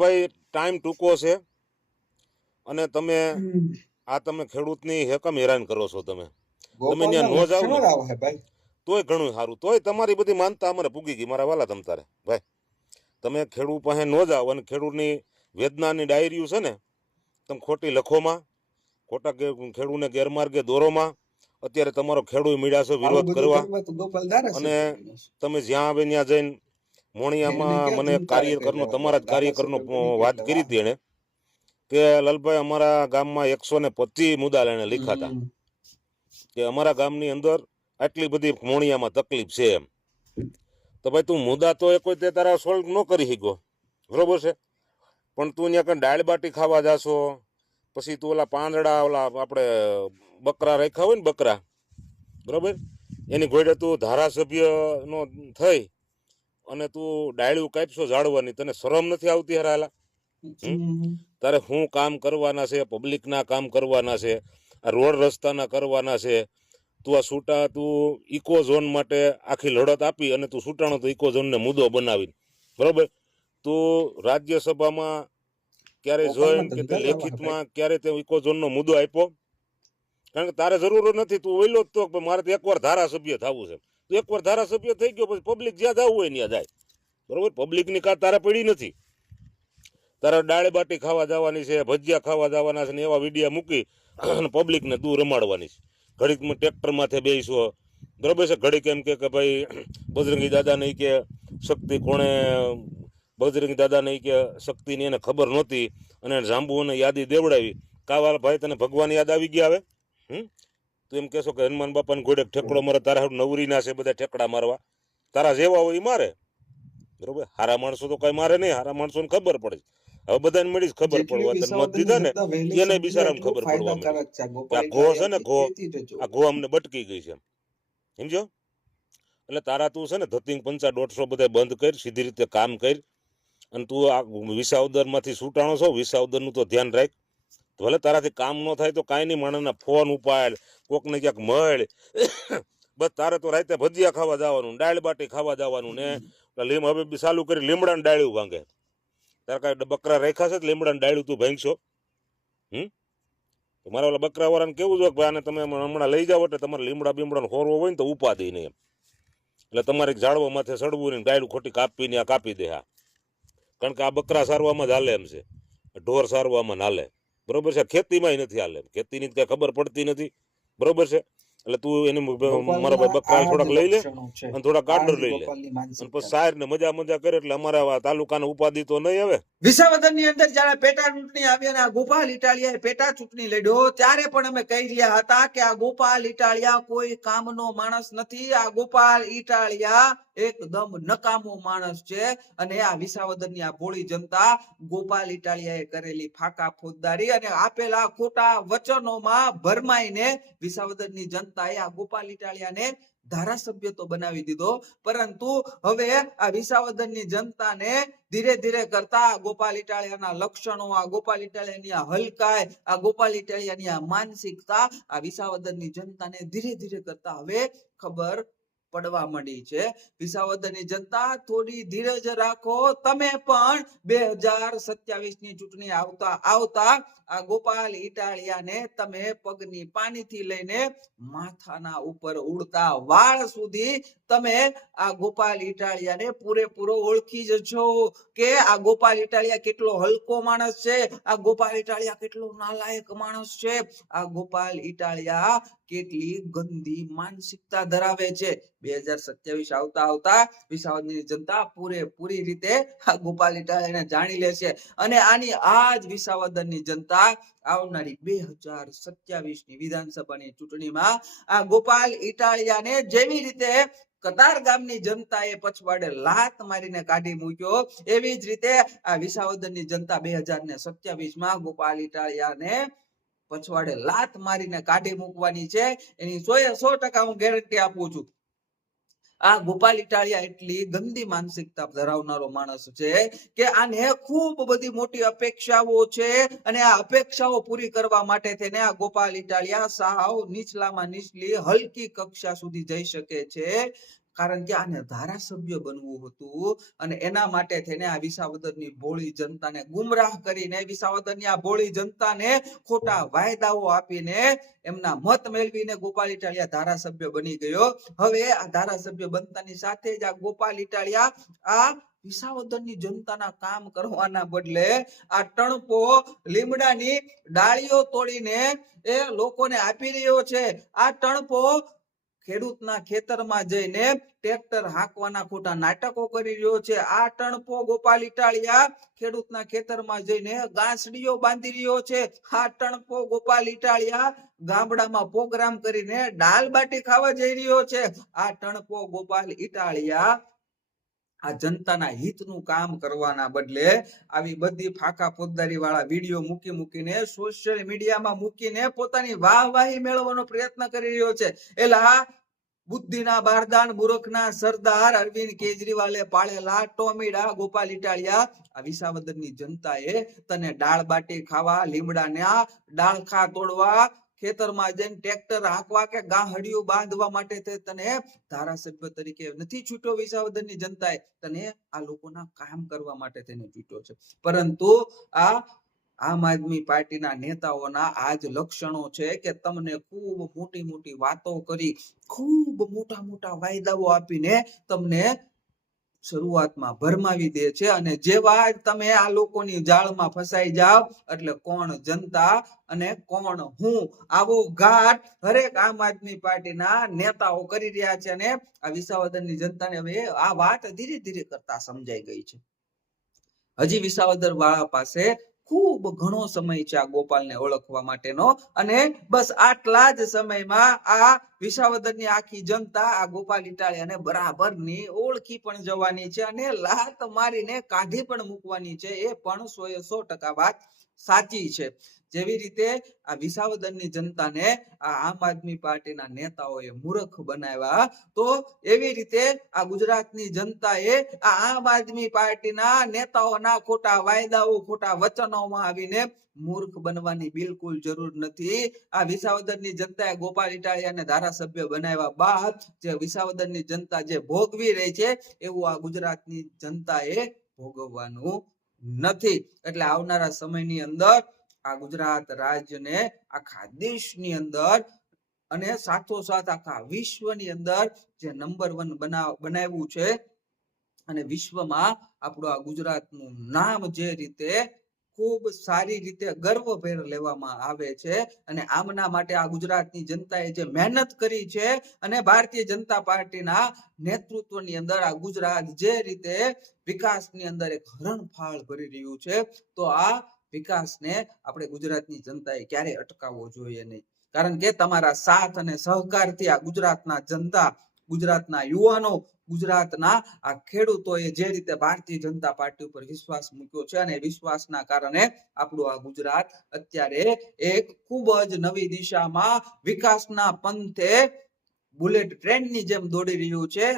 ભાઈ ટાઈમ ટૂંકો છે અને તમે તમે ખેડૂતની હેકમ હેરાન કરો છો. તમે ત્યાં નો જાવ ને તોય ઘણું સારું. તોય તમારી બધી માનતા અમારે પૂગી ગઈ મારા વાલા. તમ તારે ભાઈ તમે ખેડૂત પાસે નો જાવ અને ખેડૂતની વેદનાની ડાયરીઓ છે ને તમે ખોટી લખોમાં, ખોટા ખેડૂતને ગેરમાર્ગે દોરોમાં. અત્યારે તમારો ખેડૂત મીડિયા છે વિરોધ કરવા, અને તમે જ્યાં આવે ત્યાં જઈને મોણિયામાં મને કાર્યકરનો, તમારા જ કાર્યકરનો વાત કરી હતી એને કે લાલભાઈ અમારા ગામમાં 125 મુદ્દા એને લખ્યા હતા કે અમારા ગામની અંદર આટલી બધી મોણિયામાં તકલીફ છે એમ. તો ભાઈ તું મુદ્દા તો એ કોઈ તે તારા સોલ્વ ન કરી શક્યો, બરોબર છે, પણ તું ત્યાં કઈ દાળ બાટી ખાવા જાશો, પછી તું ઓલા પાંદડા ઓલા આપણે બકરા રાખ્યા હોય ને બકરા, બરોબર, એની ઘોડે તું ધારાસભ્ય નો થઈ અને તું ડાળ્યું કાપશો ઝાડવાની. તને શરમ નથી આવતી હરાલા? તારે શું કામ કરવાના છે? પબ્લિકના કામ કરવાના છે, આ રોડ રસ્તાના કરવાના છે. તું આ છૂટા તું ઇકો ઝોન માટે આખી લડત આપી અને તું છૂટાણો તો ઇકો ઝોનને મુદ્દો બનાવી, બરોબર. તું રાજ્યસભામાં ક્યારે જોઈન કે તે લેખિતમાં ક્યારે તે ઇકો ઝોનનો મુદ્દો આપ્યો? કારણ કે તારે જરૂર નથી. તું ઓઈલો જ તો મારે તો એકવાર ધારાસભ્ય થવું છે. તું એકવાર ધારાસભ્ય થઈ ગયો પછી પબ્લિક જ્યાં જવું હોય ત્યાં જાય, બરોબર. પબ્લિકની કા તારે પડી નથી. તારે દાળ બાટી ખાવા જવાની છે, ભજીયા ખાવા જવાના છે ને એવા વિડીયા મૂકી અને પબ્લિકને દૂર રમાડવાની છે. ઘડીક ટ્રેક્ટર માથે બેસો, બરોબર છે, ઘડીક એમ કે ભાઈ બજરંગી દાદા નહીં કે શક્તિ કોણે, બજરંગી દાદા નહીં કે શક્તિની એને ખબર નહોતી અને જાંબુઓને યાદી દેવડાવી. કાવાલ ભાઈ તને ભગવાન યાદ આવી ગયા હવે? તું એમ કહેશો કે હનુમાન બાપાને ઘોડે ઠેકડો મારે, તારા નવરી ના છે બધા ઠેકડા મારવા, તારા જેવા હોય એ મારે, બરોબર. હારા માણસો તો કઈ મારે નહીં, હારા માણસોને ખબર પડે. હવે બધાને મળી ખબર પડવા મત દીધા ને એને બિચારાને ખબર પડવા આ ઘો છે ને ઘો, આ ઘો અમને બટકી ગઈ છે, સમજો. એટલે તારા તું છે ને ધતિંગ પંચા 150 બધા બંધ કરી, સીધી રીતે કામ કરી. અને તું આ વિસાવદર માંથી છૂટાણો છો, વિસાવદર નું તો ધ્યાન રાખ. ભલે તારાથી કામ ન થાય તો કાંઈ નહીં, માણસના ફોન ઉપાડ, કોકને ક્યાંક મળ. બસ તારે તો રાતે ભજીયા ખાવા જવાનું, દાળ બાટી ખાવા જવાનું ને હવે ચાલુ કરી લીમડાને ડાળ્યું ભાંગે. તારે કાંઈ બકરા રાખ્યા છે લીમડાને ડાળ્યું તું ભાંગશો? મારા ઓલા બકરા વાળાને કેવું છે કે ભાઈ આને તમે હમણાં લઈ જાઓ એટલે તમારે લીમડા બીમડાનો હોરવો હોય ને તો ઉપાદી નહીં એમ. એટલે તમારે ઝાડવા માથે સડવું નહીં, ડાળ્યું ખોટી કાપીને આ કાપી દે. હા, કારણ કે આ બકરા સારવામાં જ હાલે એમ છે, ઢોર સારવામાં હાલે, બરોબર છે. ખેતીમાં નથી હાલે, ખેતીની કઈ ખબર પડતી નથી, બરોબર છે. એટલે તું એને મારા ભાઈ બકરા થોડાક લઈ લે અને થોડા કાંડર લઈ લે અને પછી સાર ને મજા મજા કરે એટલે અમારા તાલુકાને ઉપાધિ તો નહીં આવે. વિસાવદર ની અંદર જયારે પેટા ચૂંટણી આવી અને આ ગોપાલ ઇટાલિયાએ પેટા ચૂંટણી લડ્યો ત્યારે પણ અમે કહી રહ્યા હતા કે આ ગોપાલ ઇટાલિયા કોઈ કામનો માણસ નથી. આ ગોપાલ ઇટાલિયા એકદમ નકામો માણસ છે અને આ વિસાવદર ની આ ભોળી જનતા ગોપાલ ઇટાલિયાએ કરેલી ફાકા ફોજદારી અને આપેલા ખોટા વચનોમાં ભરમાઈને વિસાવદર ની જનતાએ આ ગોપાલ ઇટાલિયાને ધારાસભ્ય તો બનાવી દીધો, પરંતુ હવે આ વિસાવદર ની જનતાને ધીરે ધીરે કરતા ગોપાલ ઇટાલિયાના લક્ષણો, આ ગોપાલ ઇટાલિયાની આ હલકાઈ, આ ગોપાલ ઇટાલિયાની આ માનસિકતા આ વિસાવદર ની જનતાને ધીરે ધીરે કરતા હવે ખબર પડવા માંડી છે. વિસાવદર ની જનતા થોડી ધીરજ રાખો. તમે પણ 2027 ની ચૂંટણી આવતા આ ગોપાલ ઇટાલિયાને તમે પગની પાનીથી લઈને માથાના ઉપર ઉડતા વાળ સુધી તમે આ ગોપાલ ઇટાલિયાને પૂરેપૂરો ઓળખી જશો કે આ ગોપાલ ઇટાલિયા કેટલો હલકો માણસ છે, આ ગોપાલ ઇટાલિયા કેટલો નાલાયક માણસ છે, આ ગોપાલ ઇટાલિયા કેટલી ગંદી માનસિકતા ધરાવે છે. 2027 આવતા વિસાવદરની જનતા પૂરેપૂરી રીતે આ ગોપાલ ઇટાલિયાને જાણી લેશે અને આની આજ વિસાવદરની જનતા આવનારી 2027 ની વિધાનસભાની ચૂંટણીમાં આ ગોપાલ ઇટાલિયાને જેવી રીતે કતાર ગામની જનતાએ પછવાડે લાત મારીને કાઢી મૂક્યો, એવી જ રીતે આ વિસાવદરની જનતા 2027 ગોપાલ ઇટાલિયાને પછવાડે લાત મારીને કાઢી મૂકવાની છે. એની 100% હું ગેરંટી આપું છું. આ ગોપાલ ઇટાલિયા એટલી ગંદી માનસિકતા ધરાવનારો માણસ છે કે આને ખૂબ બધી મોટી અપેક્ષાઓ છે અને આ અપેક્ષાઓ પૂરી કરવા માટે થઈને આ ગોપાલ ઇટાલિયા સાવ નીચલામાં નીચલી હલકી કક્ષા સુધી જઈ શકે છે. કારણ કે આને ધારાસભ્ય બનવું હતું અને એના માટે થઈને આ વિસાવદરની ભોળી જનતાને ગુમરાહ કરીને વિસાવદરની આ ભોળી જનતાને ખોટા વાયદાઓ આપીને એમના મત મેળવીને ગોપાલ ઇટાલિયા ધારાસભ્ય બની ગયો. હવે આ ધારાસભ્ય બનતાની સાથે જ આ ગોપાલ ઇટાલિયા આ વિસાવદરની જનતાના કામ કરવાના બદલે આ ટણપો લીમડાની ડાળીઓ તોડીને એ લોકોને આપી રહ્યો છે. આ ટણપો ખેડૂતના ખેતરમાં જઈને ટ્રેક્ટર હાંકવાના ખોટા નાટકો કરી રહ્યો છે. આ ટણપો ગોપાલ ઇટાલિયા ખેડૂતના ખેતરમાં જઈને ગાંસડીઓ બાંધી રહ્યો છે. આ ટણપો ગોપાલ ઇટાલિયા ગામડામાં પ્રોગ્રામ કરીને દાલ બાટી ખાવા જઈ રહ્યો છે. આ ટણપો ગોપાલ ઇટાલિયા આ જનતાના હિતનું કામ કરવાના બદલે આવી બધી ફાકા ફોજદારી વાળા વિડીયો મૂકીને સોશિયલ મીડિયામાં મૂકીને પોતાની વાહવાહી મેળવવાનો પ્રયત્ન કરી રહ્યો છે. એલા બુદ્ધિના બારદાન મૂર્ખના સરદાર અરવિંદ કેજરીવાલે પાળેલા ટોમીડા ગોપાલ ઇટાલિયા આ વિસાવદરની જનતાએ તને દાળ બાટી ખાવા, લીમડાના ડાળખા તોડવા, ખેતરમાં જઈને ટ્રેક્ટર હાંકવા કે ગાંહડિયું બાંધવા માટે તને ધારાસભ્ય તરીકે નથી છૂટ્યો. વિસાવદરની જનતાએ તને આ લોકોના કામ કરવા માટે તેને છૂટ્યો છે. પરંતુ આ આમ આદમી પાર્ટીના નેતાઓના આ જ લક્ષણો છે કે તમને ખૂબ મોટી મોટી વાતો કરી, ખૂબ મોટા મોટા વાયદાઓ આપીને તમને શરૂઆતમાં ભરમાવી દે છે અને જેવા તમે આ લોકોની જાળમાં ફસાઈ જાવ એટલે કોણ જનતા અને કોણ હું, આવો ઘાટ હરેક આમ આદમી પાર્ટીના નેતાઓ કરી રહ્યા છે. અને આ વિસાવદરની જનતાને હવે આ વાત ધીરે ધીરે કરતા સમજાઈ ગઈ છે. હજી વિસાવદર વાળા પાસે ખૂબ ઘણો સમય છે આ ગોપાલને ઓળખવા માટેનો અને બસ આટલા જ સમયમાં આ વિસાવદરની આખી જનતા આ ગોપાલ ઇટાલિયાને બરાબરની ઓળખી પણ જવાની છે અને લાત મારીને કાઢી પણ મૂકવાની છે. એ પણ 100% વાત સાચી છે. જેવી રીતે આ વિસાવદરની જનતાને આ આમ આદમી પાર્ટીના નેતાઓએ મૂર્ખ બનાવ્યા, તો એવી રીતે આ ગુજરાતની જનતાએ આ આમ આદમી પાર્ટીના નેતાઓના ખોટા વાયદાઓ, ખોટા વચનોમાં આવીને મૂર્ખ બનવાની બિલકુલ જરૂર નથી. આ વિસાવદરની જનતાએ ગોપાલ ઇટાલિયાને ધારાસભ્ય બનાવ્યા બાદ જે વિસાવદરની જનતા જે ભોગવી રહી છે એવું આ ગુજરાતની જનતાએ ભોગવવાનું નથી. એટલે આવનારા સમયની અંદર આ ગુજરાત રાજ્યને આખા દેશની અંદર અને સાથોસાથ આખા વિશ્વની અંદર જે નંબર 1 બનાવ્યું છે અને વિશ્વમાં આપણું આ ગુજરાતનું નામ જે રીતે ખૂબ સારી રીતે ગર્વભેર લેવામાં આવે છે અને આમના માટે આ ગુજરાતની જનતાએ જે મહેનત કરી છે અને ભારતીય જનતા પાર્ટીના નેતૃત્વની અંદર આ ગુજરાત જે રીતે વિકાસની અંદર એક હરણફાળ ભરી રહ્યું છે, તો આ વિકાસને આપણે ગુજરાતની જનતાએ ક્યારેય અટકાવવો જોઈએ નહીં. કારણ કે તમારા સાથ અને સહકારથી આ ગુજરાતના જનતા, ગુજરાતના યુવાનો, ગુજરાતના આ ખેડૂતોએ જે રીતે ભારતીય જનતા પાર્ટી ઉપર વિશ્વાસ મૂક્યો છે અને વિશ્વાસના કારણે આપણું આ ગુજરાત અત્યારે એક ખૂબ જ નવી દિશામાં વિકાસના પંથે બુલેટ ટ્રેનની જેમ દોડી રહ્યું છે.